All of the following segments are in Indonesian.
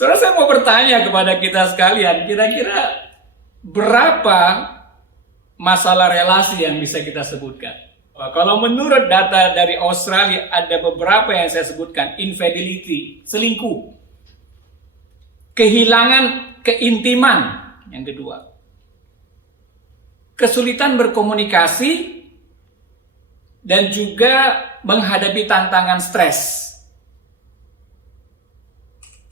Saudara, saya mau bertanya kepada kita sekalian, kira-kira berapa masalah relasi yang bisa kita sebutkan? Kalau menurut data dari Australia, ada beberapa yang saya sebutkan. Infidelity, selingkuh, kehilangan keintiman, yang kedua, kesulitan berkomunikasi, dan juga menghadapi tantangan stres.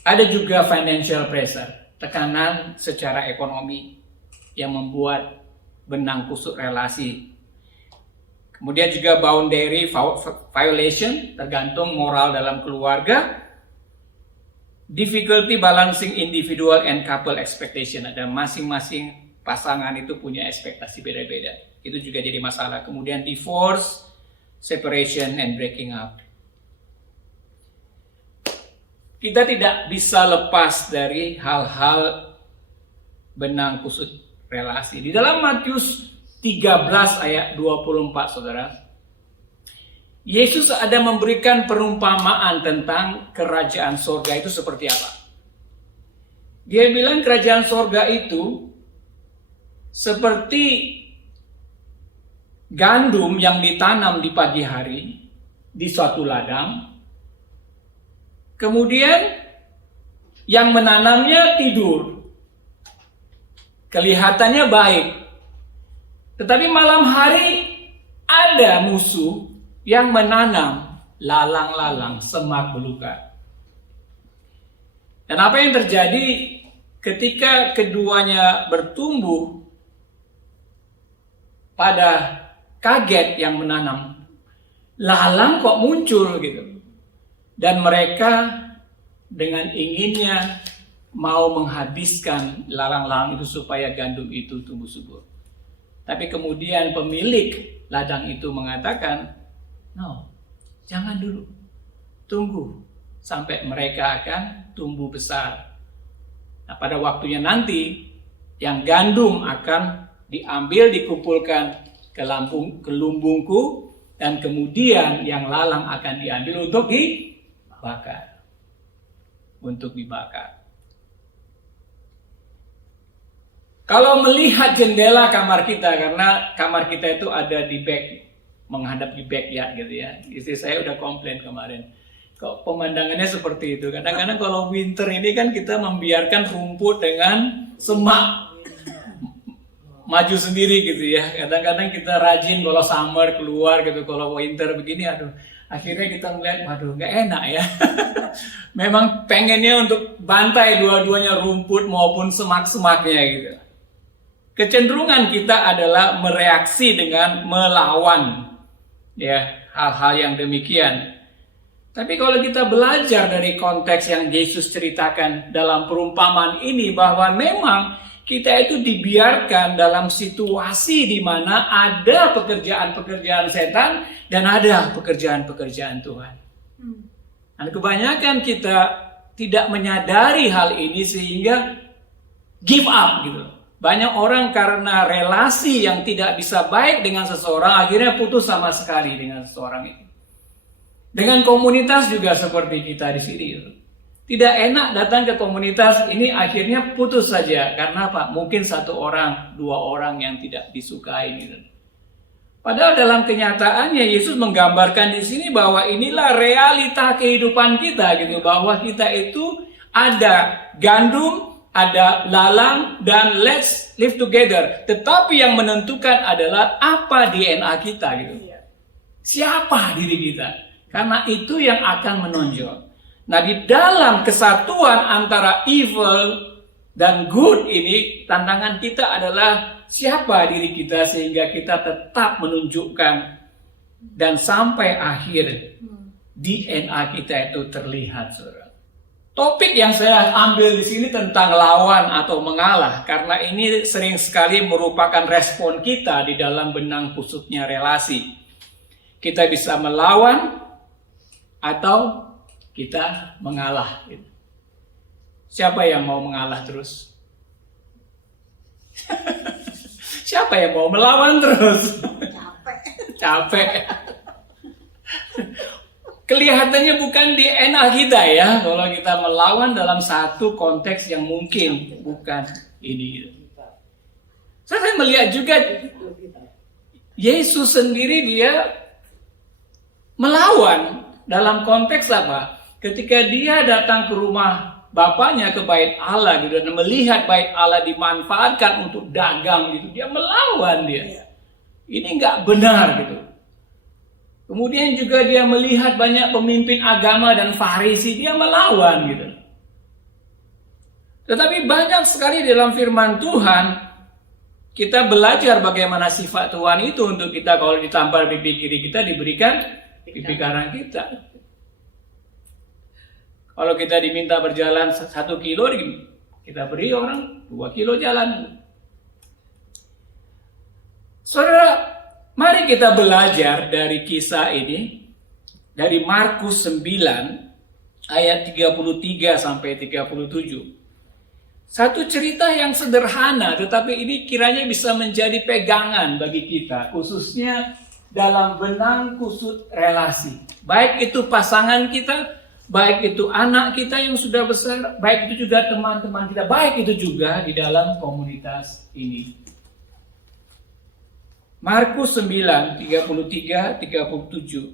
Ada juga financial pressure, tekanan secara ekonomi yang membuat benang kusut relasi. Kemudian juga boundary violation, tergantung moral dalam keluarga. Difficulty balancing individual and couple expectation. Ada masing-masing pasangan itu punya ekspektasi beda-beda. Itu juga jadi masalah. Kemudian divorce, separation, and breaking up. Kita tidak bisa lepas dari hal-hal benang kusut relasi. Di dalam Matius 13 ayat 24, saudara, Yesus ada memberikan perumpamaan tentang kerajaan sorga itu seperti apa. Dia bilang kerajaan sorga itu seperti gandum yang ditanam di pagi hari di suatu ladang. Kemudian yang menanamnya tidur. Kelihatannya baik. Tetapi malam hari ada musuh yang menanam lalang-lalang semak belukar. Dan apa yang terjadi ketika keduanya bertumbuh, pada kaget yang menanam, lalang kok muncul gitu. Dan mereka dengan inginnya mau menghabiskan lalang-lalang itu supaya gandum itu tumbuh subur. Tapi kemudian pemilik ladang itu mengatakan, no, jangan dulu, tunggu sampai mereka akan tumbuh besar. Nah, pada waktunya nanti yang gandum akan diambil, dikumpulkan ke lumbungku, dan kemudian yang lalang akan diambil untuk dibakar. Kalau melihat jendela kamar kita, karena kamar kita itu ada di menghadap di backyard gitu ya. Istri saya udah komplain kemarin, kok pemandangannya seperti itu. Kadang-kadang kalau winter ini kan kita membiarkan rumput dengan semak maju sendiri gitu ya. Kadang-kadang kita rajin kalau summer keluar gitu, kalau winter begini, aduh, akhirnya kita melihat, waduh, nggak enak ya. Memang pengennya untuk bantai dua-duanya, rumput maupun semak-semaknya gitu. Kecenderungan kita adalah mereaksi dengan melawan ya hal-hal yang demikian. Tapi kalau kita belajar dari konteks yang Yesus ceritakan dalam perumpamaan ini, bahwa memang kita itu dibiarkan dalam situasi di mana ada pekerjaan-pekerjaan setan dan ada pekerjaan-pekerjaan Tuhan. Dan kebanyakan kita tidak menyadari hal ini sehingga give up gitu. Banyak orang karena relasi yang tidak bisa baik dengan seseorang, akhirnya putus sama sekali dengan seseorang itu. Dengan komunitas juga seperti kita di sini. Tidak enak datang ke komunitas ini, akhirnya putus saja. Karena apa? Mungkin satu orang, dua orang yang tidak disukai gitu. Padahal dalam kenyataannya Yesus menggambarkan di sini bahwa inilah realita kehidupan kita gitu, bahwa kita itu ada gandum, ada lalang, dan let's live together. Tetapi yang menentukan adalah apa DNA kita gitu. Siapa diri kita? Karena itu yang akan menonjol. Nah, di dalam kesatuan antara evil dan good ini, tantangan kita adalah siapa diri kita sehingga kita tetap menunjukkan dan sampai akhir DNA kita itu terlihat, saudara. Topik yang saya ambil di sini tentang lawan atau mengalah, karena ini sering sekali merupakan respon kita di dalam benang kusutnya relasi. Kita bisa melawan atau kita mengalah. Siapa yang mau mengalah terus? Siapa yang mau melawan terus? Capek. kelihatannya bukan di enak kita ya, kalau kita melawan dalam satu konteks yang mungkin bukan ini. Saya melihat juga Yesus sendiri dia melawan dalam konteks apa? Ketika dia datang ke rumah bapaknya, ke bait Allah gitu, dan melihat bait Allah dimanfaatkan untuk dagang gitu, dia melawan dia. Ini nggak benar gitu. Kemudian juga dia melihat banyak pemimpin agama dan Farisi, dia melawan gitu. Tetapi banyak sekali dalam firman Tuhan kita belajar bagaimana sifat Tuhan itu untuk kita. Kalau ditampar pipi kiri kita, diberikan pipi kanan kita. Kalau kita diminta berjalan 1 kilo, kita beri orang 2 kilo jalan. Saudara, mari kita belajar dari kisah ini, dari Markus 9, ayat 33 sampai 37. Satu cerita yang sederhana, tetapi ini kiranya bisa menjadi pegangan bagi kita, khususnya dalam benang kusut relasi. Baik itu pasangan kita, baik itu anak kita yang sudah besar, baik itu juga teman-teman kita, baik itu juga di dalam komunitas ini. Markus 9, 33, 37.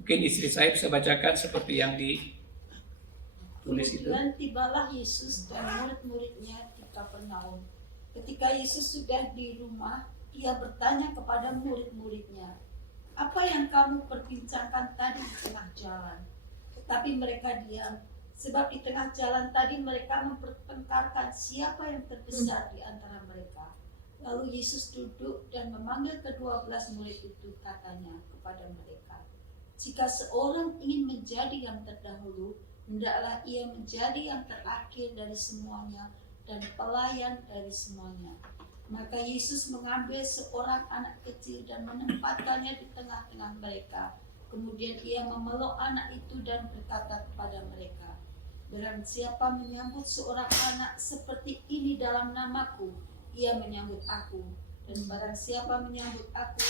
Mungkin istri saya bisa bacakan seperti yang ditulis itu. Kemudian tibalah Yesus dan murid-muridnya di Kapernaum. Ketika Yesus sudah di rumah, ia bertanya kepada murid-muridnya, "Apa yang kamu perbincangkan tadi di tengah jalan?" Tetapi mereka diam, sebab di tengah jalan tadi mereka mempertengkarkan siapa yang terbesar di antara mereka. Lalu Yesus duduk dan memanggil ke-12 murid itu, katanya kepada mereka, "Jika seorang ingin menjadi yang terdahulu, hendaklah ia menjadi yang terakhir dari semuanya dan pelayan dari semuanya." Maka Yesus mengambil seorang anak kecil dan menempatkannya di tengah-tengah mereka. Kemudian ia memeluk anak itu dan berkata kepada mereka, "Barang siapa menyambut seorang anak seperti ini dalam namaku, ia menyambut aku. Dan barang siapa menyambut aku,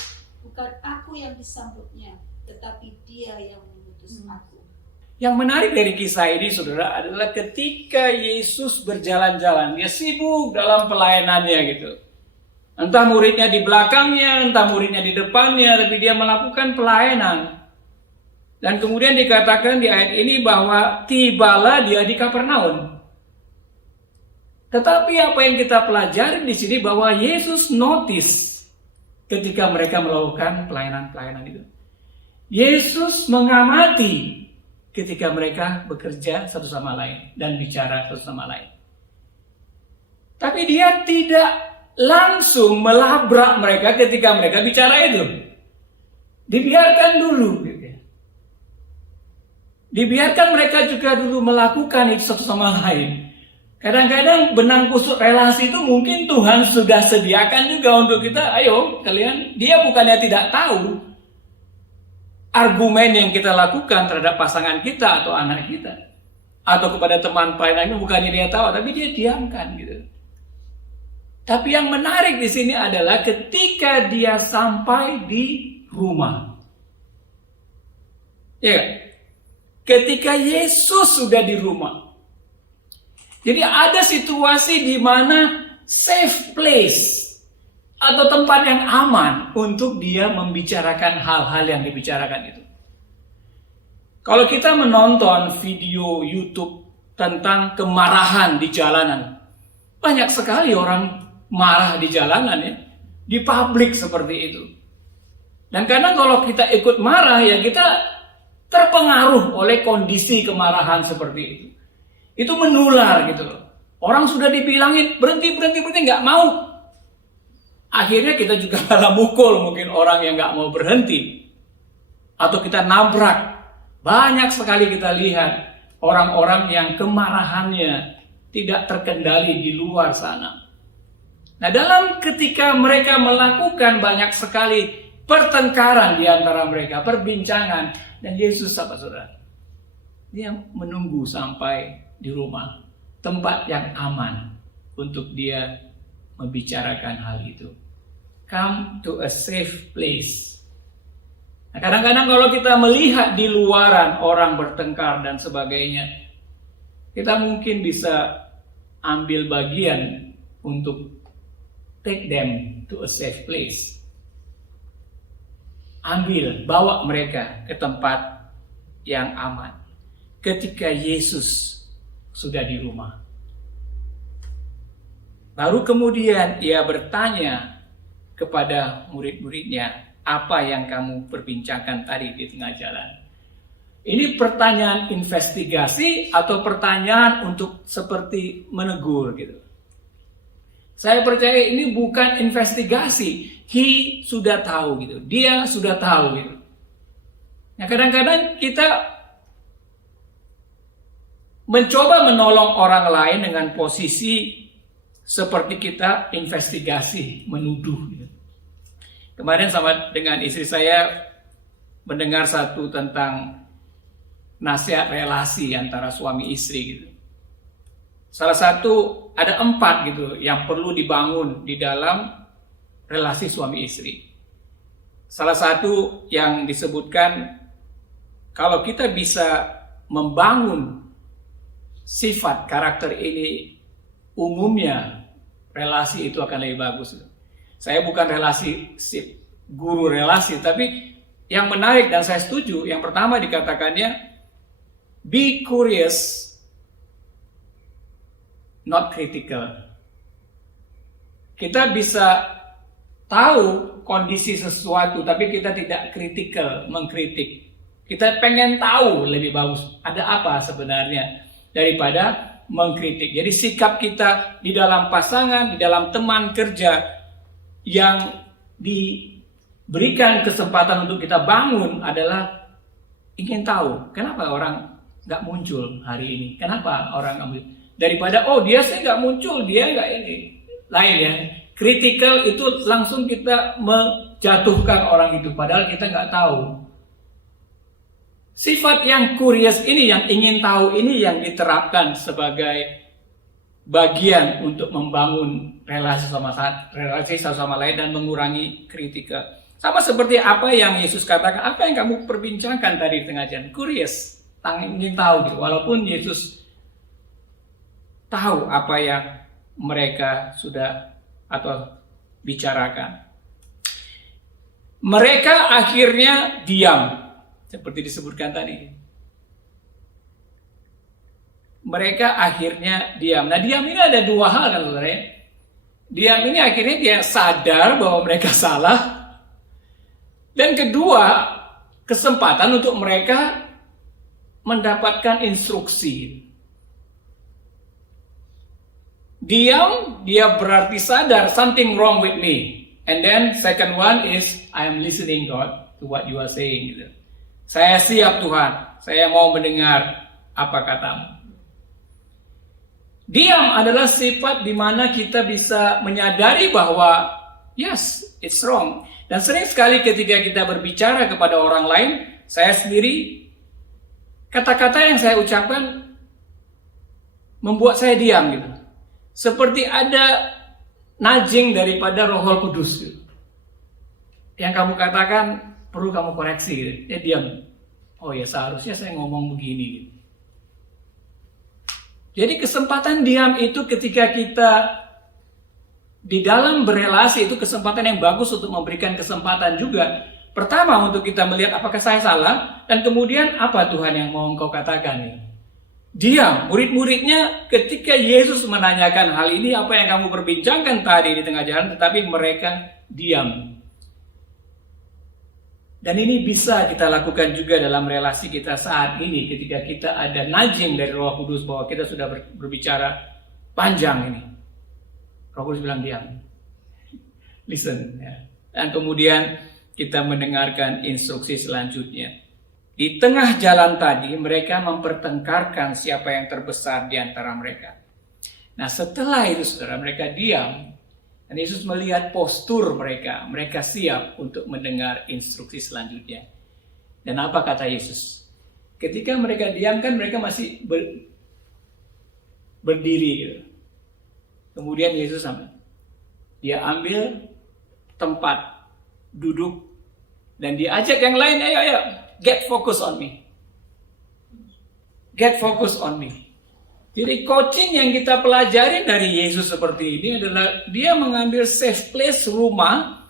bukan aku yang disambutnya, tetapi dia yang mengutus aku." Yang menarik dari kisah ini, saudara, adalah ketika Yesus berjalan-jalan, dia sibuk dalam pelayanannya gitu. Entah muridnya di belakangnya, entah muridnya di depannya, tapi dia melakukan pelayanan. Dan kemudian dikatakan di ayat ini bahwa tibalah dia di Kapernaum. Tetapi apa yang kita pelajari di sini bahwa Yesus notice ketika mereka melakukan pelayanan-pelayanan itu. Yesus mengamati ketika mereka bekerja satu sama lain dan bicara satu sama lain. Tapi dia tidak langsung melabrak mereka ketika mereka bicara itu. Dibiarkan dulu. Dibiarkan mereka juga dulu melakukan itu satu sama lain. Kadang-kadang benang kusut relasi itu mungkin Tuhan sudah sediakan juga untuk kita. Ayo kalian, dia bukannya tidak tahu argumen yang kita lakukan terhadap pasangan kita atau anak kita. Atau kepada teman pelayanan, bukannya dia tahu, tapi dia diamkan gitu. Tapi yang menarik di sini adalah ketika dia sampai di rumah. Ya, ketika Yesus sudah di rumah. Jadi ada situasi di mana safe place atau tempat yang aman untuk dia membicarakan hal-hal yang dibicarakan itu. Kalau kita menonton video YouTube tentang kemarahan di jalanan, banyak sekali orang marah di jalanan ya, di publik seperti itu. Dan kadang kalau kita ikut marah ya kita terpengaruh oleh kondisi kemarahan seperti itu. Itu menular gitu loh. Orang sudah dibilangin berhenti, nggak mau. Akhirnya kita juga malah mukul mungkin orang yang nggak mau berhenti. Atau kita nabrak. Banyak sekali kita lihat orang-orang yang kemarahannya tidak terkendali di luar sana. Nah, dalam ketika mereka melakukan banyak sekali pertengkaran di antara mereka, perbincangan, dan Yesus apa saudara? Dia menunggu sampai di rumah, tempat yang aman untuk dia membicarakan hal itu. Come to a safe place. Nah, kadang-kadang kalau kita melihat di luaran orang bertengkar dan sebagainya, kita mungkin bisa ambil bagian untuk take them to a safe place. Ambil, bawa mereka ke tempat yang aman. Ketika Yesus sudah di rumah. Baru kemudian ia bertanya kepada murid-muridnya, apa yang kamu perbincangkan tadi di tengah jalan? Ini pertanyaan investigasi atau pertanyaan untuk seperti menegur gitu. Saya percaya ini bukan investigasi. He sudah tahu gitu. Dia sudah tahu gitu. Nah, kadang-kadang kita mencoba menolong orang lain dengan posisi seperti kita investigasi, menuduh gitu. Kemarin sama dengan istri saya mendengar satu tentang nasihat relasi antara suami istri gitu. Salah satu, ada 4 gitu yang perlu dibangun di dalam relasi suami istri. Salah satu yang disebutkan, kalau kita bisa membangun sifat karakter ini, umumnya relasi itu akan lebih bagus. Saya bukan guru relasi, tapi yang menarik dan saya setuju, yang pertama dikatakannya, be curious, not critical. Kita bisa tahu kondisi sesuatu, tapi kita tidak kritikal, mengkritik. Kita pengen tahu lebih bagus, ada apa sebenarnya, daripada mengkritik. Jadi sikap kita di dalam pasangan, di dalam teman kerja, yang diberikan kesempatan untuk kita bangun adalah ingin tahu, kenapa orang nggak muncul hari ini, kenapa orang nggak muncul. Daripada, oh dia sih nggak muncul, dia nggak ini. Lain ya, kritikal itu langsung kita menjatuhkan orang itu, padahal kita nggak tahu. Sifat yang curious ini, yang ingin tahu ini yang diterapkan sebagai bagian untuk membangun relasi satu sama lain dan mengurangi kritikal. Sama seperti apa yang Yesus katakan, apa yang kamu perbincangkan tadi di tengah jalan, curious, ingin tahu gitu. Walaupun Yesus tahu apa yang mereka sudah atau bicarakan. Mereka akhirnya diam, seperti disebutkan tadi. Mereka akhirnya diam. Nah, diam ini ada 2 hal kan saudara ya. Diam ini akhirnya dia sadar bahwa mereka salah. Dan kedua, kesempatan untuk mereka mendapatkan instruksi. Diam, dia berarti sadar something wrong with me. And then second one is I am listening God to what you are saying. Gitu. Saya siap Tuhan, saya mau mendengar apa katamu. Diam adalah sifat di mana kita bisa menyadari bahwa yes, it's wrong. Dan sering sekali ketika kita berbicara kepada orang lain, saya sendiri, kata-kata yang saya ucapkan membuat saya diam gitu. Seperti ada nudging daripada Roh Kudus gitu. Yang kamu katakan perlu kamu koreksi gitu. Dia diam. Oh ya, seharusnya saya ngomong begini gitu. Jadi kesempatan diam itu ketika kita di dalam berelasi itu kesempatan yang bagus untuk memberikan kesempatan juga. Pertama untuk kita melihat apakah saya salah, dan kemudian apa Tuhan yang mau engkau katakan nih. Diam, murid-muridnya ketika Yesus menanyakan hal ini, apa yang kamu perbincangkan tadi di tengah jalan, tetapi mereka diam. Dan ini bisa kita lakukan juga dalam relasi kita saat ini ketika kita ada nudging dari Roh Kudus bahwa kita sudah berbicara panjang ini. Roh Kudus bilang diam. Listen. Ya. Dan kemudian kita mendengarkan instruksi selanjutnya. Di tengah jalan tadi mereka mempertengkarkan siapa yang terbesar di antara mereka. Nah setelah itu saudara, mereka diam. Dan Yesus melihat postur mereka. Mereka siap untuk mendengar instruksi selanjutnya. Dan apa kata Yesus? Ketika mereka diam kan mereka masih berdiri gitu. Kemudian Yesus dia ambil tempat duduk Dan diajak yang lain, ayo, get focus on me. Get focus on me. Jadi coaching yang kita pelajari dari Yesus seperti ini adalah dia mengambil safe place rumah,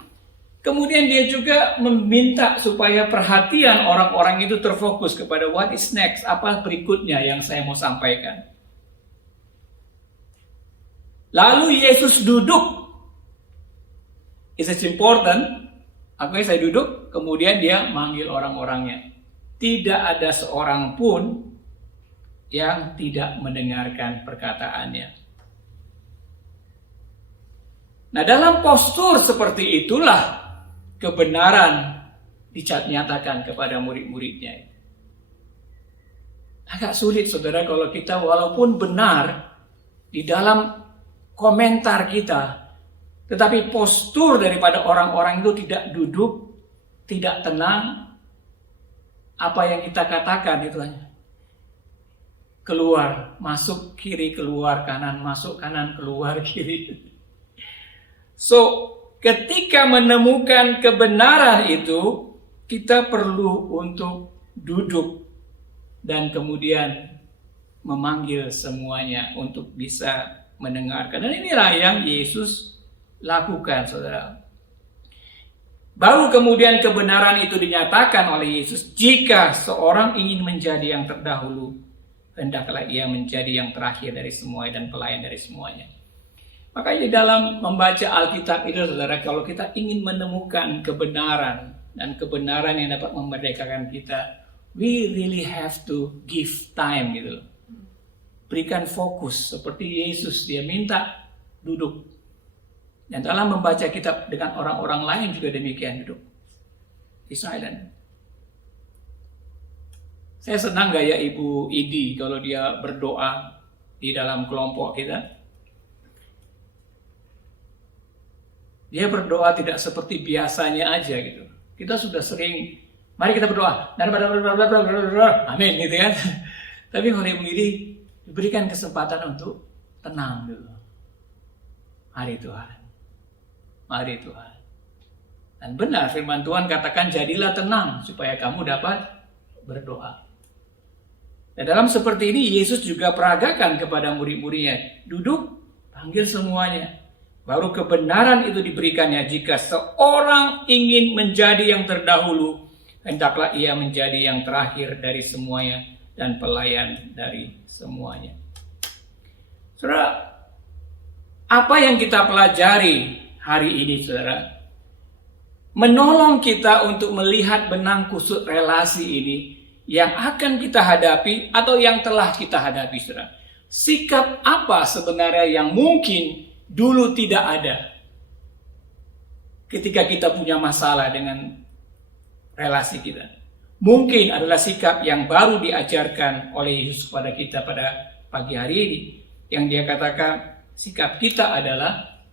kemudian dia juga meminta supaya perhatian orang-orang itu terfokus kepada what is next, apa berikutnya yang saya mau sampaikan. Lalu Yesus duduk. It's important. Saya duduk, kemudian dia manggil orang-orangnya. Tidak ada seorang pun yang tidak mendengarkan perkataannya. Nah, dalam postur seperti itulah kebenaran dinyatakan kepada murid-muridnya. Agak sulit, saudara, kalau kita walaupun benar di dalam komentar kita, tetapi postur daripada orang-orang itu tidak duduk, tidak tenang. Apa yang kita katakan itu hanya keluar, masuk kiri, keluar kanan, masuk kanan, keluar kiri. So, ketika menemukan kebenaran itu, kita perlu untuk duduk dan kemudian memanggil semuanya untuk bisa mendengarkan. Dan inilah yang Yesus lakukan, saudara. Baru kemudian kebenaran itu dinyatakan oleh Yesus. Jika seorang ingin menjadi yang terdahulu, hendaklah ia menjadi yang terakhir dari semuanya dan pelayan dari semuanya. Makanya dalam membaca Alkitab itu, saudara, kalau kita ingin menemukan kebenaran dan kebenaran yang dapat memerdekakan kita, we really have to give time gitu. Berikan fokus seperti Yesus, dia minta duduk. Dan dalam membaca kitab dengan orang-orang lain juga demikian, duduk. Be silent. Saya senang gaya Ibu Idi kalau dia berdoa di dalam kelompok kita. Dia berdoa tidak seperti biasanya aja gitu. Kita sudah sering, mari kita berdoa. Amin gitu kan. Tapi kalau Ibu Idi diberikan kesempatan untuk tenang dulu. Mari Tuhan. Mari Tuhan. Dan benar firman Tuhan katakan jadilah tenang supaya kamu dapat berdoa. Dan dalam seperti ini Yesus juga peragakan kepada murid-muridnya. Duduk, panggil semuanya. Baru kebenaran itu diberikannya. Jika seorang ingin menjadi yang terdahulu, hendaklah ia menjadi yang terakhir dari semuanya dan pelayan dari semuanya. Saudara, apa yang kita pelajari hari ini, saudara, menolong kita untuk melihat benang kusut relasi ini yang akan kita hadapi atau yang telah kita hadapi, saudara. Sikap apa sebenarnya yang mungkin dulu tidak ada ketika kita punya masalah dengan relasi kita? Mungkin adalah sikap yang baru diajarkan oleh Yesus kepada kita pada pagi hari ini. Yang dia katakan, sikap kita adalah,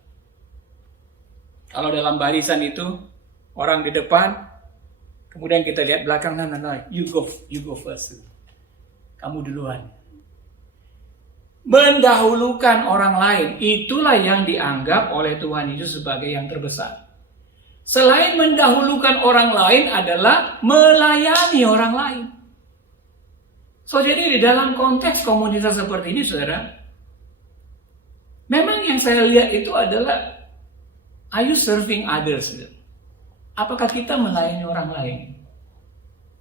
kalau dalam barisan itu, orang di depan, kemudian kita lihat belakang, nah, you go first. Kamu duluan. Mendahulukan orang lain, itulah yang dianggap oleh Tuhan Yesus sebagai yang terbesar. Selain mendahulukan orang lain adalah melayani orang lain. So, jadi di dalam konteks komunitas seperti ini, saudara, memang yang saya lihat itu adalah, are you serving others? Apakah kita melayani orang lain?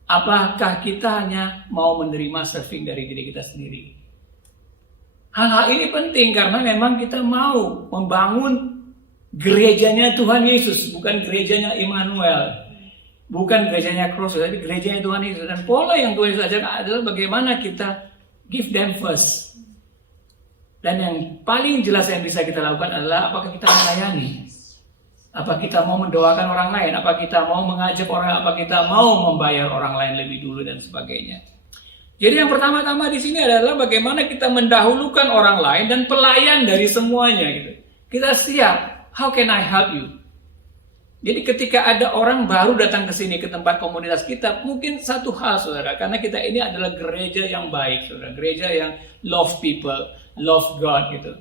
Apakah kita hanya mau menerima serving dari diri kita sendiri? Hal-hal ini penting karena memang kita mau membangun gerejanya Tuhan Yesus, bukan gerejanya Immanuel, bukan gerejanya Cross, tapi gerejanya Tuhan Yesus. Dan pola yang Tuhan Yesus ajarkan adalah bagaimana kita give them first. Dan yang paling jelas yang bisa kita lakukan adalah apakah kita melayani? Apa kita mau mendoakan orang lain? Apa kita mau mengajak orang? Apa kita mau membayar orang lain lebih dulu dan sebagainya? Jadi yang pertama-tama di sini adalah bagaimana kita mendahulukan orang lain dan pelayan dari semuanya gitu. Kita siap. How can I help you? Jadi ketika ada orang baru datang ke sini ke tempat komunitas kita, mungkin satu hal, saudara, karena kita ini adalah gereja yang baik, saudara, gereja yang love people, love God gitu.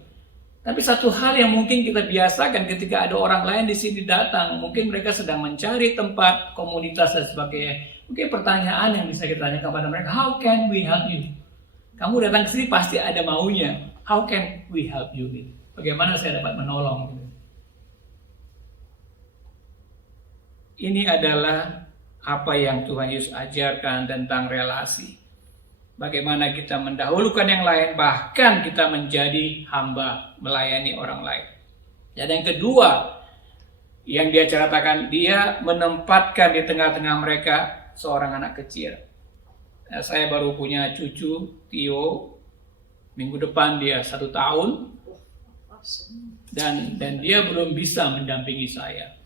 Tapi satu hal yang mungkin kita biasakan ketika ada orang lain di sini datang, mungkin mereka sedang mencari tempat, komunitas dan sebagainya. Mungkin pertanyaan yang bisa kita tanya kepada mereka, how can we help you? Kamu datang ke sini pasti ada maunya. How can we help you? Bagaimana saya dapat menolong? Ini adalah apa yang Tuhan Yesus ajarkan tentang relasi. Bagaimana kita mendahulukan yang lain, bahkan kita menjadi hamba melayani orang lain. Dan yang kedua, yang dia ceritakan, dia menempatkan di tengah-tengah mereka seorang anak kecil. Nah, saya baru punya cucu, Tio. Minggu depan dia 1 tahun. Dan dia belum bisa mendampingi saya.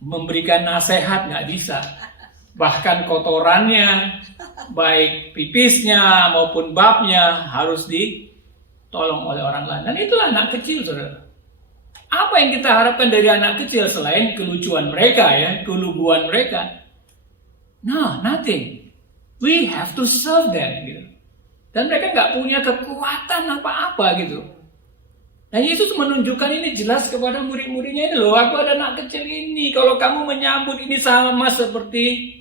Memberikan nasihat nggak bisa. Bahkan kotorannya, baik pipisnya maupun babnya harus ditolong oleh orang lain. Dan itulah anak kecil, saudara. Apa yang kita harapkan dari anak kecil selain kelucuan mereka, ya, keluguan mereka? No, nothing. We have to serve them. Gitu. Dan mereka nggak punya kekuatan apa-apa gitu. Dan Yesus menunjukkan ini jelas kepada murid-muridnya ini loh. Aku ada anak kecil ini. Kalau kamu menyambut ini sama seperti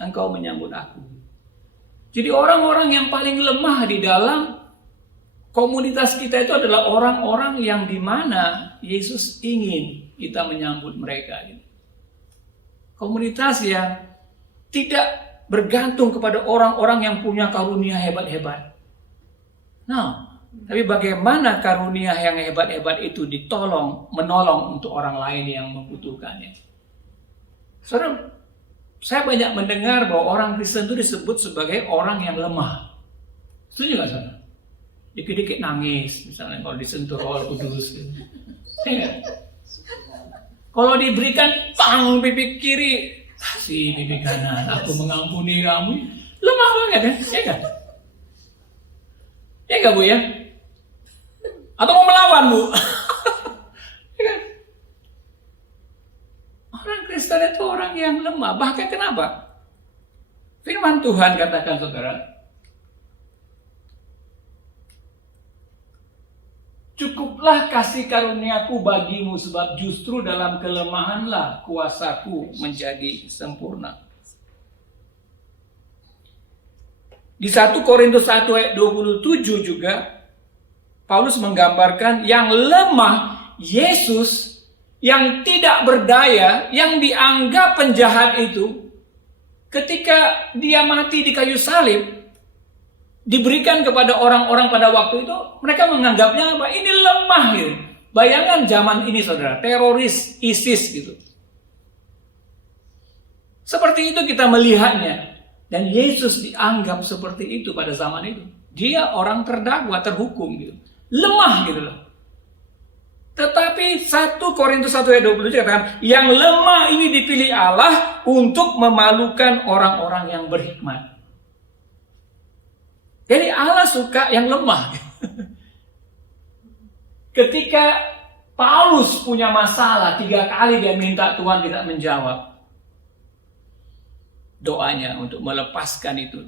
engkau menyambut aku. Jadi orang-orang yang paling lemah di dalam komunitas kita itu adalah orang-orang yang dimana Yesus ingin kita menyambut mereka. Komunitas yang tidak bergantung kepada orang-orang yang punya karunia hebat-hebat. Nah, tapi bagaimana karunia yang hebat-hebat itu menolong untuk orang lain yang membutuhkannya. Saudara, saya banyak mendengar bahwa orang Kristen itu disebut sebagai orang yang lemah. Setuju nggak, saudara? Dikit-dikit nangis, misalnya kalau disentuh Roh Kudus. Ya. Kalau diberikan pang pipi kiri, kasih pipi kanan, aku mengampuni kamu. Lemah banget ya, ya kan? Ya nggak Bu ya? Atau mau melawan Bu? Ya kan? Orang Kristen itu orang yang lemah. Bahkan kenapa? Firman Tuhan katakan, saudara, cukuplah kasih karuniaku bagimu, sebab justru dalam kelemahanlah kuasaku menjadi sempurna. Di 1 Korintus 1 ayat 27 juga, Paulus menggambarkan yang lemah, Yesus yang tidak berdaya, yang dianggap penjahat itu, ketika dia mati di kayu salib, diberikan kepada orang-orang pada waktu itu, mereka menganggapnya apa? Ini lemah gitu. Bayangkan zaman ini, saudara, teroris ISIS gitu. Seperti itu kita melihatnya. Dan Yesus dianggap seperti itu pada zaman itu. Dia orang terdakwa, terhukum gitu. Lemah gitu loh. Tetapi 1 Korintus 1 ayat 27 katakan, yang lemah ini dipilih Allah untuk memalukan orang-orang yang berhikmat. Jadi Allah suka yang lemah. Ketika Paulus punya masalah, 3 kali dia minta Tuhan tidak menjawab doanya untuk melepaskan itu.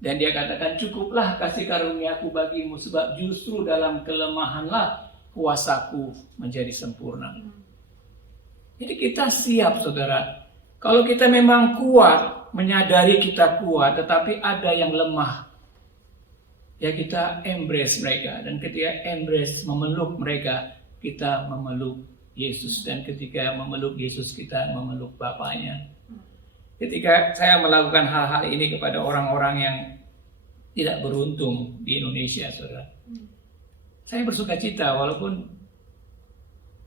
Dan dia katakan, cukuplah kasih karuniaku bagimu, sebab justru dalam kelemahanlah kuasaku menjadi sempurna. Jadi kita siap, saudara. Kalau kita memang kuat, menyadari kita kuat, tetapi ada yang lemah, ya kita embrace mereka. Dan ketika embrace, memeluk mereka, kita memeluk Yesus. Dan ketika memeluk Yesus, kita memeluk Bapaknya. Ketika saya melakukan hal-hal ini kepada orang-orang yang tidak beruntung di Indonesia, saudara, saya bersuka cita, walaupun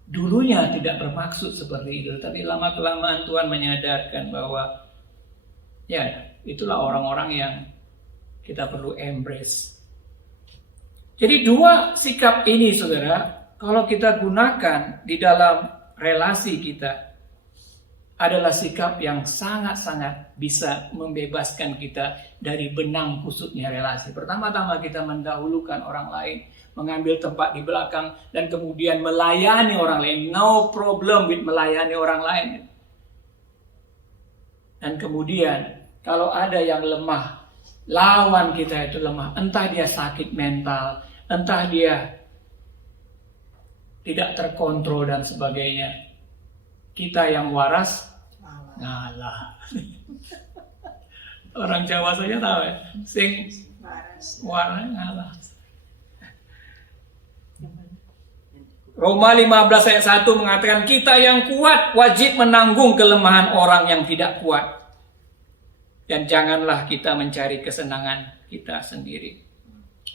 dulunya tidak bermaksud seperti itu, tapi lama-kelamaan Tuhan menyadarkan bahwa ya itulah orang-orang yang kita perlu embrace. Jadi 2 sikap ini, saudara, kalau kita gunakan di dalam relasi kita, adalah sikap yang sangat-sangat bisa membebaskan kita dari benang kusutnya relasi. Pertama-tama kita mendahulukan orang lain, mengambil tempat di belakang, dan kemudian melayani orang lain. No problem with melayani orang lain. Dan kemudian kalau ada yang lemah, lawan kita itu lemah, entah dia sakit mental, entah dia tidak terkontrol dan sebagainya. Kita yang waras ngalah. Orang Jawa saja tahu ya, sing waras ngalah. Roma 15 ayat 1 mengatakan kita yang kuat wajib menanggung kelemahan orang yang tidak kuat. Dan janganlah kita mencari kesenangan kita sendiri.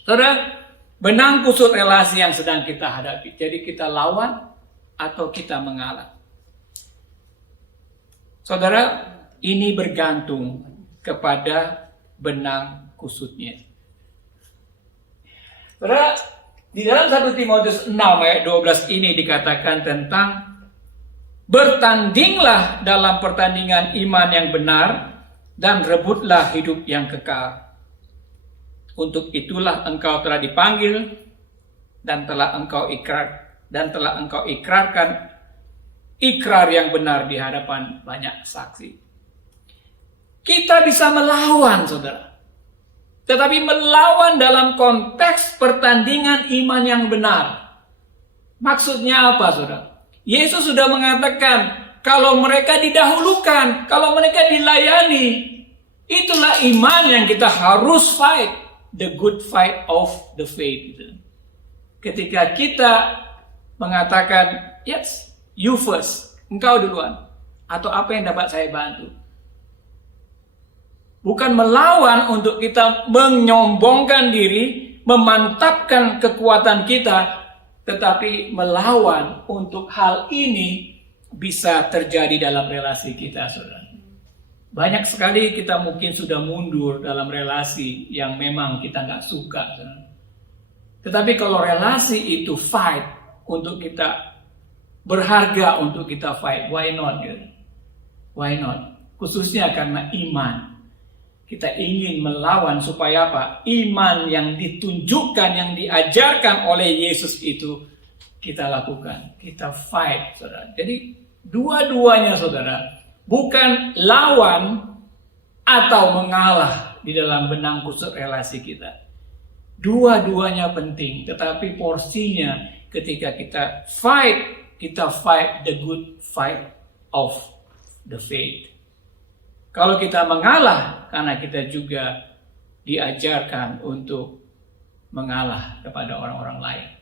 Saudara, benang kusut relasi yang sedang kita hadapi. Jadi kita lawan atau kita mengalah. Saudara, ini bergantung kepada benang kusutnya. Saudara, di dalam 1 Timotius 6 ayat 12 ini dikatakan tentang bertandinglah dalam pertandingan iman yang benar dan rebutlah hidup yang kekal. Untuk itulah engkau telah dipanggil dan telah engkau ikrarkan ikrar yang benar di hadapan banyak saksi. Kita bisa melawan, saudara. Tetapi melawan dalam konteks pertandingan iman yang benar. Maksudnya apa, saudara? Yesus sudah mengatakan, kalau mereka didahulukan, kalau mereka dilayani, itulah iman yang kita harus fight. The good fight of the faith. Ketika kita mengatakan, yes, you first, engkau duluan. Atau apa yang dapat saya bantu. Bukan melawan untuk kita menyombongkan diri, memantapkan kekuatan kita, tetapi melawan untuk hal ini bisa terjadi dalam relasi kita, saudara. Banyak sekali kita mungkin sudah mundur dalam relasi yang memang kita nggak suka, saudara. Tetapi kalau relasi itu fight untuk kita, berharga untuk kita fight, why not? Why not? Khususnya karena iman. Kita ingin melawan supaya apa? Iman yang ditunjukkan, yang diajarkan oleh Yesus itu kita lakukan. Kita fight, saudara. Jadi dua-duanya, saudara, bukan lawan atau mengalah di dalam benang kusut relasi kita. Dua-duanya penting, tetapi porsinya ketika kita fight the good fight of the faith. Kalau kita mengalah, karena kita juga diajarkan untuk mengalah kepada orang-orang lain.